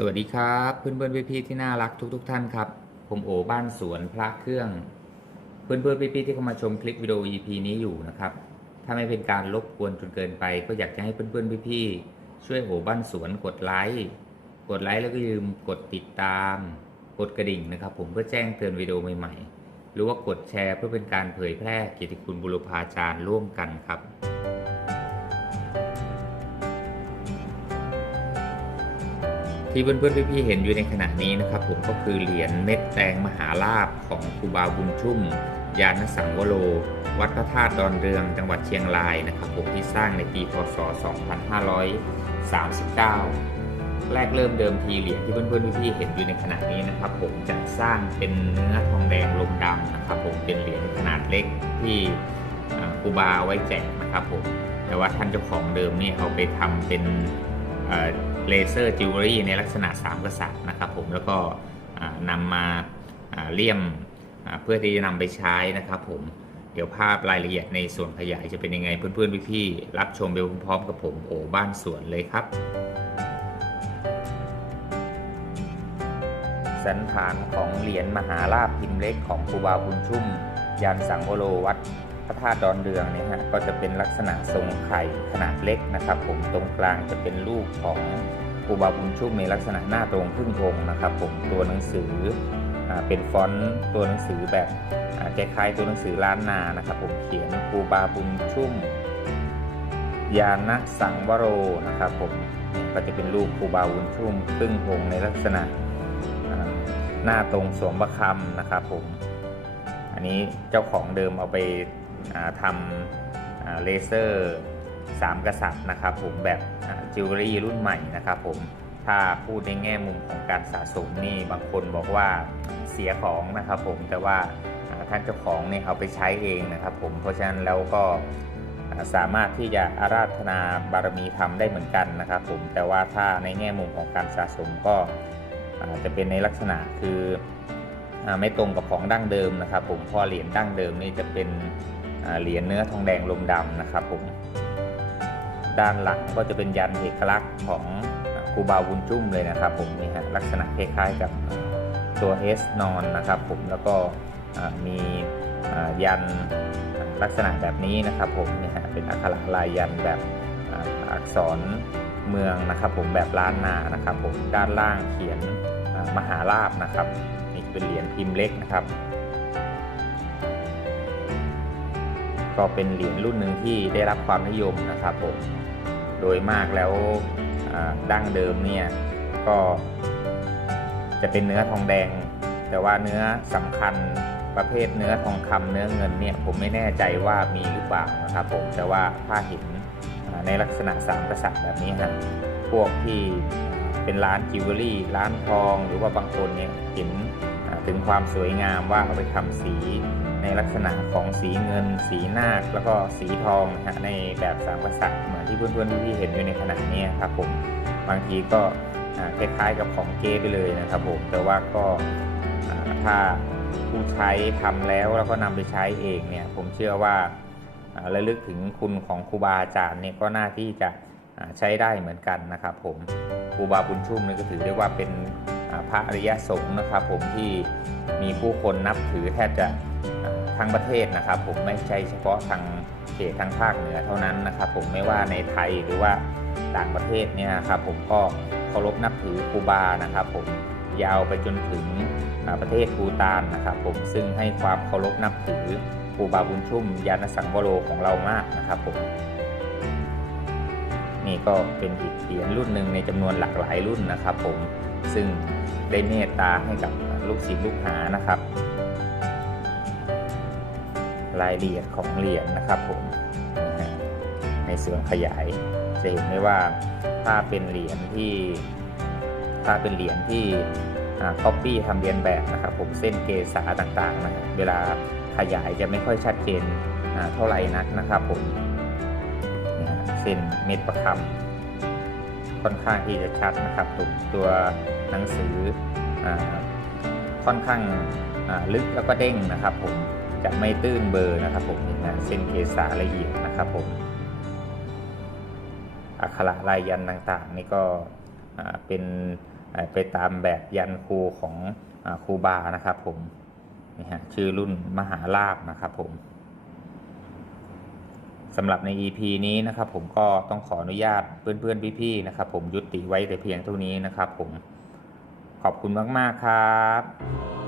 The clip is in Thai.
สวัสดีครับเพื่อนเพื่อนพี่พี่ที่น่ารักทุกทุกๆท่านครับ ผมโอบ้านสวนพระเครื่อง เพื่อนเพื่อนพี่พี่ที่เข้ามาชมคลิปวิดีโอ EP นี้อยู่นะครับ ถ้าไม่เป็นการรบกวนจนเกินไป ก็อยากจะให้เพื่อนเพื่อนพี่พี่ช่วยโอบ้านสวนกดไลค์กดไลค์แล้วก็อย่าลืมกดติดตาม กดกระดิ่งนะครับ ผมเพื่อแจ้งเตือนวิดีโอใหม่ๆ หรือว่ากดแชร์เพื่อเป็นการเผยแพร่เกียรติคุณบุรพาจารย์ร่วมกันครับ ที่เพื่อนๆพี่ๆเห็นอยู่ในขณะนี้นะครับ ผมก็คือเหรียญเม็ดแตงมหาลาภของครูบาบุญชุ่ม ยานสังวโรวัดพระธาตุดอนเรืองจังหวัดเชียงรายนะครับผมที่สร้างในปีพศ 2539 แรกเริ่มเดิมทีเหรียญที่เพื่อนๆพี่ๆเห็นอยู่ในขณะนี้นะครับ ผมจะสร้างเป็นเนื้อทองแดงลมดำนะครับ ผมเป็นเหรียญขนาดเล็กที่ครูบาเอาไว้แจกนะครับผมแต่ว่าท่านเจ้าของเดิมนี่เอาไปทำเป็น เลเซอร์จิวเวลรี่ในลักษณะสามกษัตริย์นะครับผมแล้วก็อ่านำมาเลี่ยมเพื่อที่จะนำไปใช้นะครับผมเดี๋ยวภาพรายละเอียดในส่วนขยายจะเป็นยังไงเพื่อนๆพี่ๆรับชมไปพร้อมๆกับผมโอบ้านสวนเลยครับ สันฐานของเหรียญมหาลาภพิมพ์เล็กของครูบาบุญชุ่ม ยันสังโวโรวัด พระธาตุดอนเรืองเนี่ยฮะก็จะเป็นลักษณะทรงไข่ขนาดเล็กนะครับ ผมตรงกลางจะเป็นรูปของครูบาบุญชุ่มในลักษณะหน้าตรงครึ่งองค์นะครับ ผมตัวหนังสือเป็นฟอนต์ตัวหนังสือแบบอ่าคล้ายๆตัวหนังสือล้านนานะครับ ผมเขียนครูบาบุญชุ่มยานะสังวโรนะครับ ผมก็จะเป็นรูปครูบาบุญชุ่มครึ่งองค์ในลักษณะหน้าตรงสวมประคำนะครับ ผม อันนี้เจ้าของเดิมเอาไป ทำเลเซอร์สามกษัตริย์นะครับผมแบบจิวเวลรี่รุ่นใหม่นะครับผมถ้าพูดในแง่มุมของการสะสมนี่บางคนบอกว่าเสียของนะครับผมแต่ว่าท่านเจ้าของเนี่ยเอาไปใช้เองนะครับผมเพราะฉะนั้นแล้วก็สามารถที่จะอาราธนาบารมีธรรมได้เหมือนกันนะครับผมแต่ว่าถ้าในแง่มุมของการสะสมก็จะเป็นในลักษณะคือไม่ตรงกับของดั้งเดิมนะครับผมพอเหรียญดั้งเดิมนี่จะเป็น เหรียญเนื้อทองแดงลมดำนะครับผมด้านหลังก็จะเป็นยันเอกลักษณ์ของครูบาวุญจุ้มเลยนะครับผมนี่ฮะลักษณะคล้ายๆกับตัว S นอนนะครับผมแล้วก็มียันลักษณะแบบนี้นะครับผมนี่ฮะเป็นอักขระลายยันแบบอักษรเมืองนะครับผมแบบล้านนานะครับผมด้านล่างเขียนมหาลาภนะครับนี่เป็นเหรียญพิมพ์เล็กนะครับ ก็เป็นเหรียญรุ่นหนึ่งที่ได้รับความนิยมนะครับผมโดยมากแล้วดั้งเดิมเนี่ยก็จะเป็นเนื้อทองแดง แต่ว่าเนื้อสำคัญประเภทเนื้อทองคำเนื้อเงินเนี่ยผมไม่แน่ใจว่ามีหรือเปล่านะครับผมแต่ว่าถ้าเห็นในลักษณะสามกษัตริย์แบบนี้ฮะพวกที่เป็นร้านจิวเวลรี่ร้านทองหรือว่าบางคนเนี่ยเห็นถึงความสวยงามว่าเอาไปทำสี ในลักษณะของสีเงิน สีนาคแล้วก็สีทองนะฮะในแบบสามกษัตริย์เหมือนที่เพื่อนๆที่เห็นอยู่ในขณะนี้ครับผมบางทีก็คล้ายๆกับของเก๊ไปเลยนะครับผมแต่ว่าก็ถ้าผู้ใช้ทำแล้วแล้วก็นำไปใช้เองเนี่ยผมเชื่อว่าระลึกถึงคุณของครูบาอาจารย์เนี่ยก็น่าที่จะใช้ได้เหมือนกันนะครับผมครูบาบุญชุ่มนี่ก็ถือได้ว่าเป็นพระอริยสงฆ์นะครับผมที่มีผู้คนนับถือแทบจะ ทั้งประเทศนะครับผมไม่ใช่เฉพาะทางเขตทางภาคเหนือเท่านั้นนะครับผมไม่ว่าในไทยหรือว่าต่างประเทศเนี่ยครับผมก็เคารพนับถือครูบานะครับผมยาวไปจนถึงประเทศภูตานนะครับผมซึ่งให้ความเคารพนับถือครูบาบุญชุ่มยานสังวโรของเรามากนะครับผมนี่ก็เป็นอีกเหรียญรุ่นหนึ่งในจำนวนหลากหลายรุ่นนะครับผมซึ่งได้เมตตาให้กับลูกศิษย์ลูกหานะครับ รายละเอียดของเหรียญนะครับผมในส่วนขยายจะเห็นได้ว่าถ้าเป็นเหรียญที่ถ้าเป็นเหรียญที่ก๊อปปี้ทำเรียนแบบนะครับผมเส้นเกษาต่างๆนะเวลาขยายจะไม่ค่อยชัดเจนเท่าไหร่นักนะครับผมเส้นเม็ดประคำค่อนข้างที่จะชัดนะครับตัวตัวหนังสืออค่อนข้างลึกแล้วก็เด้งนะครับผม จะไม่ตื้นเบอร์นะครับผมเห็นนะเส้นเกษาละเอียดนะครับผมอักขระลายยันต่างๆนี่ก็เป็นไปตามแบบยันครูของอครูบานะครับผมนี่ฮะชื่อรุ่นมหาลาบนะครับผมสำหรับใน EP นี้นะครับผมก็ต้องขออนุญาตเพื่อนๆพี่ๆนะครับผมยุติไว้แต่เพียงเท่านี้นะครับผมขอบคุณมากๆครับ